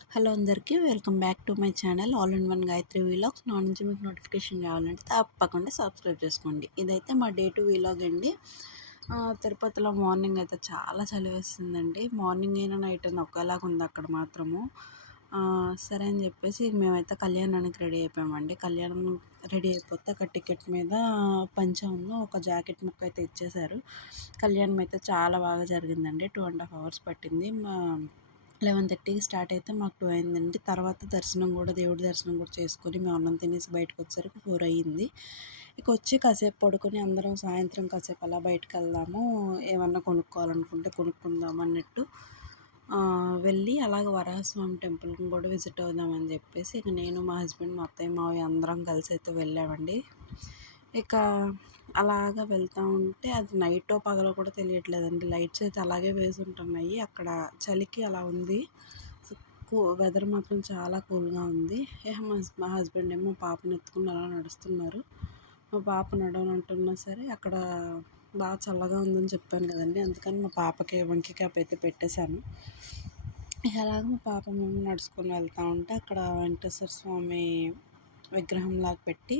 Hello అందరికీ welcome back to my channel all in one Gayatri vlogs. నా నుంచి మీకు నోటిఫికేషన్ రావాలంటే తప్పకుండా సబ్స్క్రైబ్ చేసుకోండి. ఇదైతే మా డే టు వీలాగ్ అండి. తిరుపతిలో మార్నింగ్ అయితే చాలా చలి వేస్తుందండి. మార్నింగ్ అయినా నైట్ అయినా ఒకేలాగా ఉంది అక్కడ మాత్రము. సరే అని చెప్పేసి మేమైతే కళ్యాణానికి రెడీ అయిపోయామండి. కళ్యాణం రెడీ అయిపోతే అక్కడ టికెట్ మీద పంచను ఒక జాకెట్ ముక్క అయితే ఇచ్చేశారు. కళ్యాణం అయితే చాలా బాగా జరిగిందండి. 2.5 hours పట్టింది. 11:30కి స్టార్ట్ అయితే మాకు 2 అయిందండి. తర్వాత దర్శనం కూడా దేవుడి దర్శనం కూడా చేసుకొని మేము అన్నం తినేసి బయటకు వచ్చేసరికి 4 అయ్యింది. ఇక వచ్చి కాసేపు పడుకొని అందరం సాయంత్రం కాసేపు అలా బయటకు వెళ్దాము, ఏమన్నా కొనుక్కోవాలనుకుంటే కొనుక్కుందాం అన్నట్టు వెళ్ళి అలాగ వరాహస్వామి టెంపుల్కి కూడా విజిట్ అవుదామని చెప్పేసి ఇక నేను మా హస్బెండ్ మా అత్తయ్య మావయ్య అందరం కలిసి అయితే వెళ్ళామండి. ఇక అలాగా వెళ్తూ ఉంటే అది నైటో పగలో కూడా తెలియట్లేదండి. లైట్స్ అయితే అలాగే వేసి ఉంటున్నాయి. అక్కడ చలికి అలా ఉంది. వెదర్ మాత్రం చాలా కూల్గా ఉంది. మా హస్బెండ్ ఏమో పాపను ఎత్తుకుని అలా నడుస్తున్నారు. మా పాప నడవనంటున్నా సరే అక్కడ బాగా చల్లగా ఉందని చెప్పాను కదండి, అందుకని మా పాపకి వంకి క్యాప్ అయితే పెట్టేశాను. అలాగ మా పాప మేము నడుచుకొని వెళ్తూ ఉంటే అక్కడ వెంకటేశ్వర స్వామి విగ్రహంలాగా పెట్టి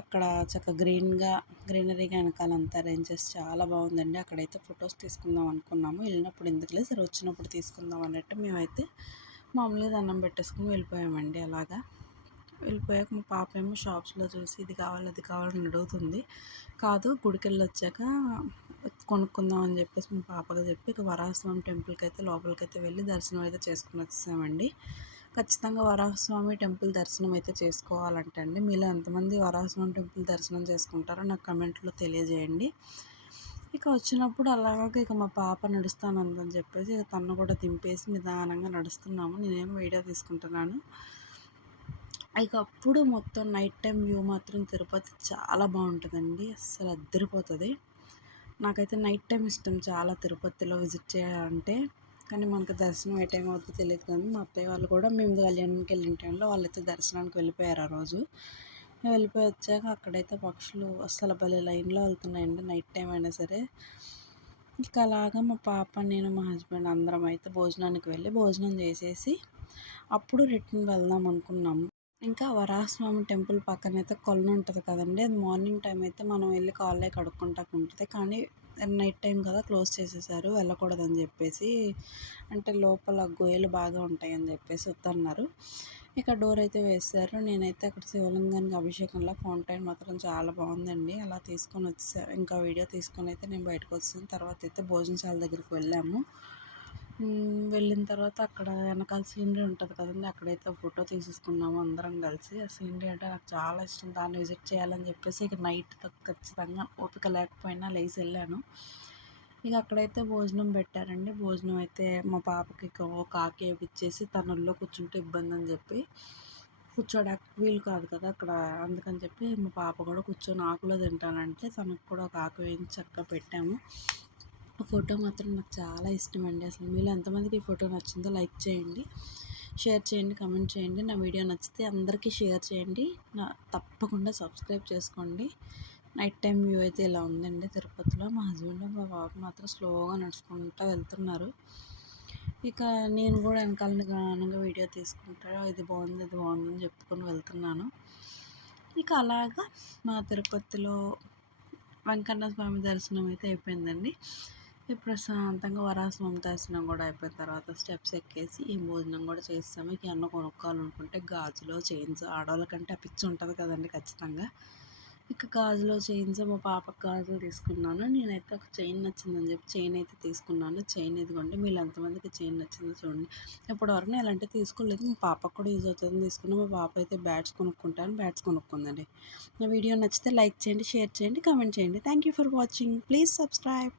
అక్కడ చక్కగా గ్రీనరీగా వెనకాలంతా అరేంజ్ చేసి చాలా బాగుందండి. అక్కడైతే ఫొటోస్ తీసుకుందాం అనుకున్నాము. వెళ్ళినప్పుడు ఎందుకులే సరే వచ్చినప్పుడు తీసుకుందాం అన్నట్టు మేమైతే మామూలుగా దండం పెట్టేసుకుని వెళ్ళిపోయామండి. అలాగా వెళ్ళిపోయాక మా పాప ఏమో షాప్స్లో చూసి ఇది కావాలి అది కావాలని అడుగుతుంది. కాదు గుడికి వెళ్ళి వచ్చాక కొనుక్కుందాం అని చెప్పేసి మా పాపగా చెప్పి ఇక వరాహస్వామి టెంపుల్కి అయితే లోపలికైతే వెళ్ళి దర్శనం అయితే చేసుకుని వచ్చేసామండి. ఖచ్చితంగా వరాహస్వామి టెంపుల్ దర్శనం అయితే చేసుకోవాలంటే అండి. మీలో ఎంతమంది వరాహస్వామి టెంపుల్ దర్శనం చేసుకుంటారో నాకు కమెంట్లో తెలియజేయండి. ఇక వచ్చినప్పుడు అలాగే ఇక మా పాప నడుస్తానందని చెప్పేసి ఇక తను కూడా దింపేసి నిదానంగా నడుస్తున్నాము. నేనేం వీడియో తీసుకుంటున్నాను. ఇక అప్పుడు మొత్తం నైట్ టైం వ్యూ మాత్రం తిరుపతి చాలా బాగుంటుందండి. అస్సలు అద్దరిపోతుంది. నాకైతే నైట్ టైం ఇష్టం చాలా తిరుపతిలో విజిట్ చేయాలంటే. కానీ మనకు దర్శనం ఏ టైం అవుతుందో తెలియదు. కానీ మా అత్తయ్య వాళ్ళు కూడా మేము కళ్యాణంకి వెళ్ళిన టైంలో వాళ్ళైతే దర్శనానికి వెళ్ళిపోయారు ఆ రోజు. వెళ్ళిపోయి వచ్చాక అక్కడైతే పక్షులు అస్సలు భలే లైన్లో వెళ్తున్నాయండి నైట్ టైం అయినా సరే. ఇక అలాగా మా పాప నేను మా హస్బెండ్ అందరం అయితే భోజనానికి వెళ్ళి భోజనం చేసేసి అప్పుడు రిటర్న్ వెళ్దాం అనుకున్నాము. ఇంకా వరాహస్వామి టెంపుల్ పక్కన అయితే కొలను ఉంటుంది కదండి, అది మార్నింగ్ టైం అయితే మనం వెళ్ళి కాళ్ళే కడుక్కుంటాకు ఉంటుంది. కానీ నైట్ టైం కదా క్లోజ్ చేసేసారు, వెళ్ళకూడదని చెప్పేసి. అంటే లోపల గొయ్యలు బాగా ఉంటాయని చెప్పేసి వద్దన్నారు. ఇక డోర్ అయితే వేసారు. నేనైతే అక్కడ శివలింగానికి అభిషేకంలో ఫౌంటైన్ మాత్రం చాలా బాగుందండి. అలా తీసుకొని వచ్చా, ఇంకా వీడియో తీసుకొని అయితే నేను బయటకు వచ్చాను. తర్వాత అయితే భోజనశాల దగ్గరికి వెళ్ళాము. వెళ్ళిన తర్వాత అక్కడ వెనకాల సీనరీ ఉంటుంది కదండి, అక్కడైతే ఫోటో తీసేసుకున్నాము అందరం కలిసి. ఆ సీనరీ అంటే నాకు చాలా ఇష్టం, దాన్ని విజిట్ చేయాలని చెప్పేసి ఇక నైట్ ఖచ్చితంగా ఓపిక లేకపోయినా లేచి వెళ్ళాను. ఇక అక్కడైతే భోజనం పెట్టారండి. భోజనం అయితే మా పాపకి ఒక ఆకు వేపిచ్చేసి తన ఒళ్ళో కూర్చుంటే ఇబ్బంది అని చెప్పి కూర్చోడానికి వీలు కాదు కదా అక్కడ, అందుకని చెప్పి మా పాప కూడా కూర్చొని ఆకులో తింటానంటే తనకు కూడా ఒక ఆకు వేయించి చక్కగా పెట్టాము. ఆ ఫోటో మాత్రం నాకు చాలా ఇష్టం అండి. అసలు మీలో ఎంతమందికి ఈ ఫోటో నచ్చిందో లైక్ చేయండి, షేర్ చేయండి, కమెంట్ చేయండి. నా వీడియో నచ్చితే అందరికీ షేర్ చేయండి. తప్పకుండా సబ్స్క్రైబ్ చేసుకోండి. నైట్ టైం వ్యూ అయితే ఇలా ఉందండి తిరుపతిలో. మా హస్బెండ్ మా బాబు మాత్రం స్లోగా నడుచుకుంటూ వెళ్తున్నారు. ఇక నేను కూడా వెనకాల నిదానంగా వీడియో తీసుకుంటా ఇది బాగుంది ఇది బాగుంది అని చెప్పుకొని వెళ్తున్నాను. ఇక అలాగా మా తిరుపతిలో వెంకన్న స్వామి దర్శనం అయితే అయిపోయిందండి. ప్రశాంతంగా వరాహస్వామి దర్శనం కూడా అయిపోయిన తర్వాత స్టెప్స్ ఎక్కేసి ఈ భోజనం కూడా చేస్తాము. ఇక అన్న కొనుక్కోవాలనుకుంటే గాజులో చైన్స్, ఆడవాళ్ళకంటే ఆ పిచ్చి ఉంటుంది కదండి ఖచ్చితంగా. ఇక గాజులో చైన్స్ మా పాపకు గాజులు తీసుకున్నాను. నేనైతే ఒక చైన్ నచ్చిందని చెప్పి చైన్ అయితే తీసుకున్నాను. చైన్ ఇదిగోండి. మీరు ఎంతమందికి చైన్ నచ్చిందో చూడండి. ఇప్పటివరకు నేను అలాంటివి తీసుకోలేదు. మా పాపకు కూడా యూజ్ అవుతుందని తీసుకున్నాను. మా పాప అయితే బ్యాట్స్ కొనుక్కుందండి. నా వీడియో నచ్చితే లైక్ చేయండి, షేర్ చేయండి, కామెంట్ చేయండి. Thank you for watching. Please subscribe.